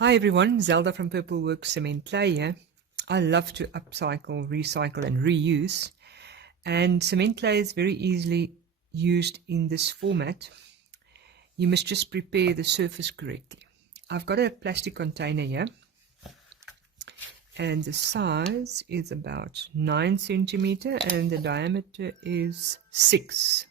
Hi everyone, Zelda from Purpleworx Cement Clay here. I love to upcycle, recycle and reuse, and cement clay is very easily used in this format. You must just prepare the surface correctly. I've got a plastic container here and the size is about 9 centimeter and the diameter is 6.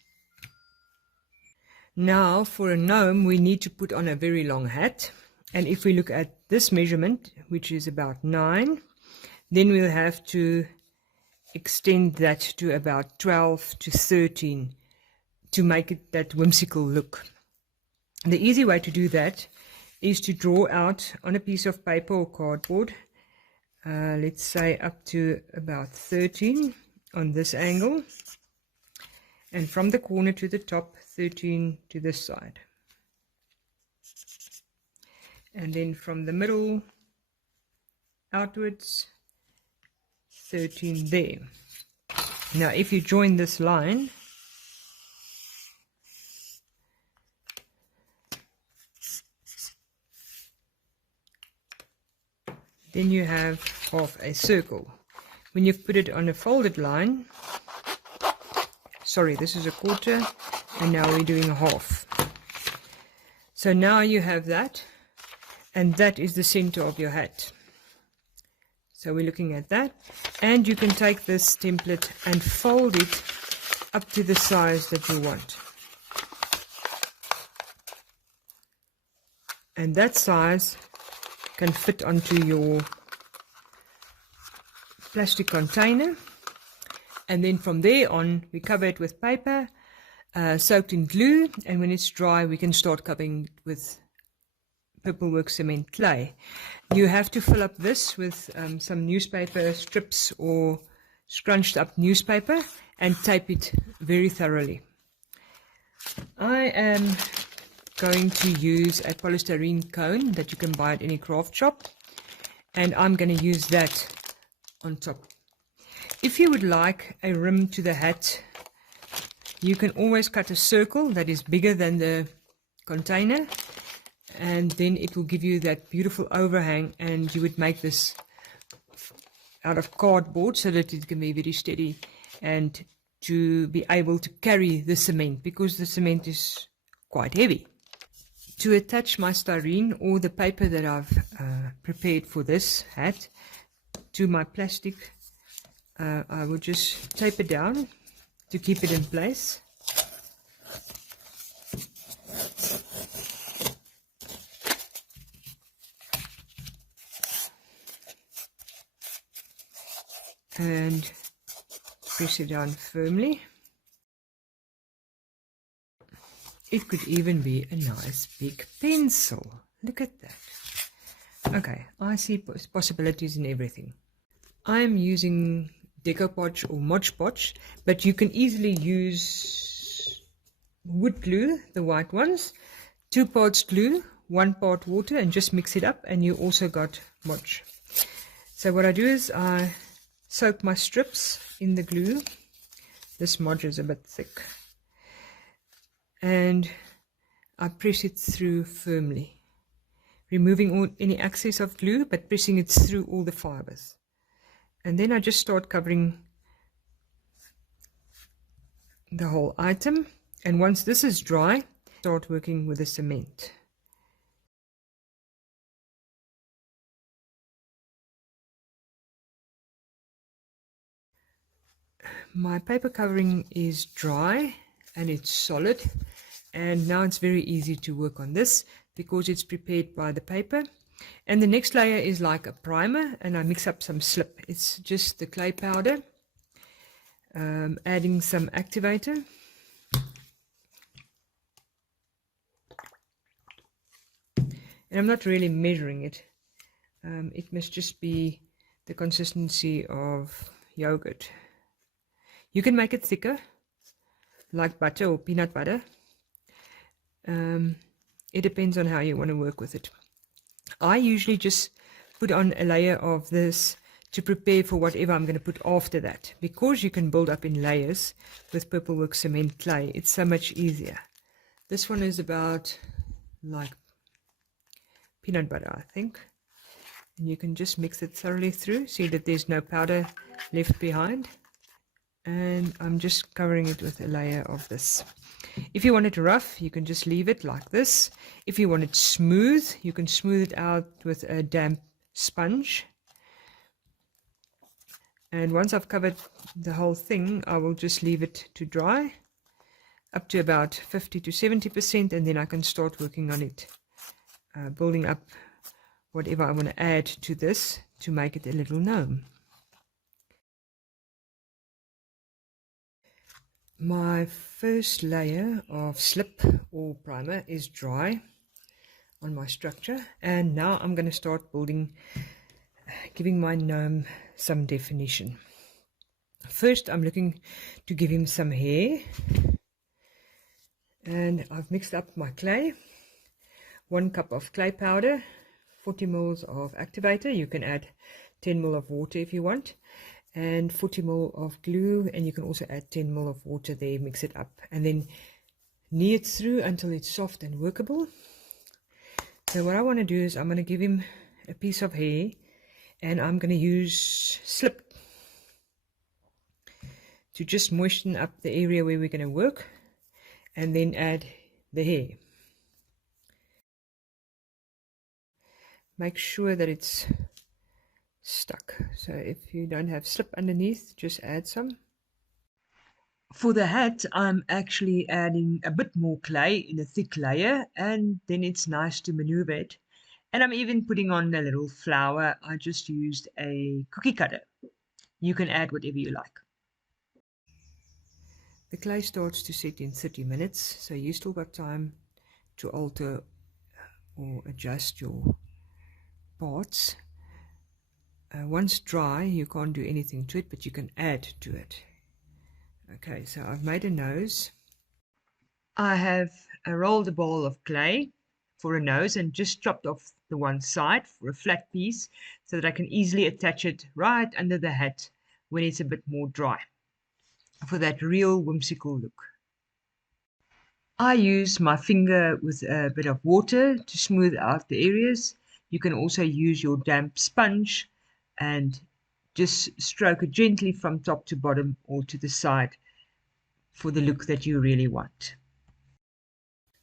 Now for a gnome we need to put on a very long hat. And if we look at this measurement, which is about 9, then we'll have to extend that to about 12 to 13 to make it that whimsical look. The easy way to do that is to draw out on a piece of paper or cardboard, let's say up to about 13 on this angle, and from the corner to the top, 13 to this side. And then from the middle outwards, 13 there. Now if you join this line, then you have half a circle. When you've put it on a folded line, sorry, this is a quarter, and now we're doing a half. So now you have that. And that is the center of your hat. So we're looking at that. And you can take this template and fold it up to the size that you want. And that size can fit onto your plastic container. And then from there on, we cover it with paper, soaked in glue. And when it's dry, we can start covering it with Purpleworx Cement clay. You have to fill up this with some newspaper strips or scrunched up newspaper and tape it very thoroughly. I am going to use a polystyrene cone that you can buy at any craft shop, and I'm going to use that on top. If you would like a rim to the hat, you can always cut a circle that is bigger than the container, and then it will give you that beautiful overhang, and you would make this out of cardboard so that it can be very steady and to be able to carry the cement, because the cement is quite heavy. To attach my styrene or the paper that I've prepared for this hat to my plastic, I will just tape it down to keep it in place. And press it down firmly. It could even be a nice big pencil. Look at that. Okay, I see possibilities in everything. I am using Decoupage or Mod Podge, but you can easily use wood glue, the white ones, 2 parts glue, 1 part water, and just mix it up, and you also got Mod. So what I do is I soak my strips in the glue. This Mod is a bit thick, and I press it through firmly, removing any excess of glue but pressing it through all the fibers. And then I just start covering the whole item, and once this is dry, start working with the cement. My paper covering is dry and it's solid, and now it's very easy to work on this because it's prepared by the paper. And the next layer is like a primer, and I mix up some slip. It's just the clay powder, adding some activator, and I'm not really measuring it. It must just be the consistency of yogurt. You can make it thicker, like butter or peanut butter. It depends on how you want to work with it. I usually just put on a layer of this to prepare for whatever I'm going to put after that, because you can build up in layers with Purpleworx Cement clay. It's so much easier. This one is about like peanut butter, I think. And you can just mix it thoroughly through. See that there's no powder left behind. And I'm just covering it with a layer of this. If you want it rough, you can just leave it like this. If you want it smooth, you can smooth it out with a damp sponge. And once I've covered the whole thing, I will just leave it to dry up to about 50 to 70%, and then I can start working on it, building up whatever I want to add to this to make it a little gnome. My first layer of slip or primer is dry on my structure, and now I'm going to start building, giving my gnome some definition. First, I'm looking to give him some hair, and I've mixed up my clay. 1 cup of clay powder, 40 ml of activator. You can add 10 ml of water if you want, and 40 ml of glue, and you can also add 10 ml of water there. Mix it up and then knee it through until it's soft and workable. So what I want to do is I'm going to give him a piece of hair, and I'm going to use slip to just moisten up the area where we're going to work, and then add the hair. Make sure that it's stuck. So if you don't have slip underneath, just add some. For the hat, I'm actually adding a bit more clay in a thick layer, and then it's nice to maneuver it. And I'm even putting on a little flower. I just used a cookie cutter. You can add whatever you like. The clay starts to set in 30 minutes, so you still got time to alter or adjust your parts. Once dry, you can't do anything to it, but you can add to it. Okay, so I've made a nose. I have rolled a ball of clay for a nose and just chopped off the one side for a flat piece so that I can easily attach it right under the hat when it's a bit more dry for that real whimsical look. I use my finger with a bit of water to smooth out the areas. You can also use your damp sponge and just stroke it gently from top to bottom or to the side for the look that you really want.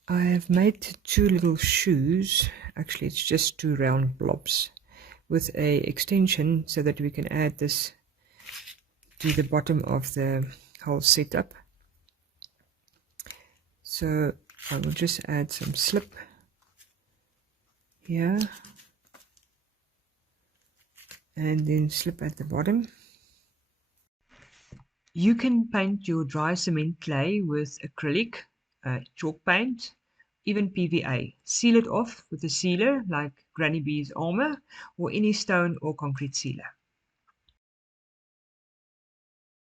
I have made 2 little shoes. Actually, it's just 2 round blobs with a extension so that we can add this to the bottom of the whole setup. So I will just add some slip here and then slip at the bottom. You can paint your dry cement clay with acrylic, chalk paint, even PVA. Seal it off with a sealer like Granny B's Armour or any stone or concrete sealer.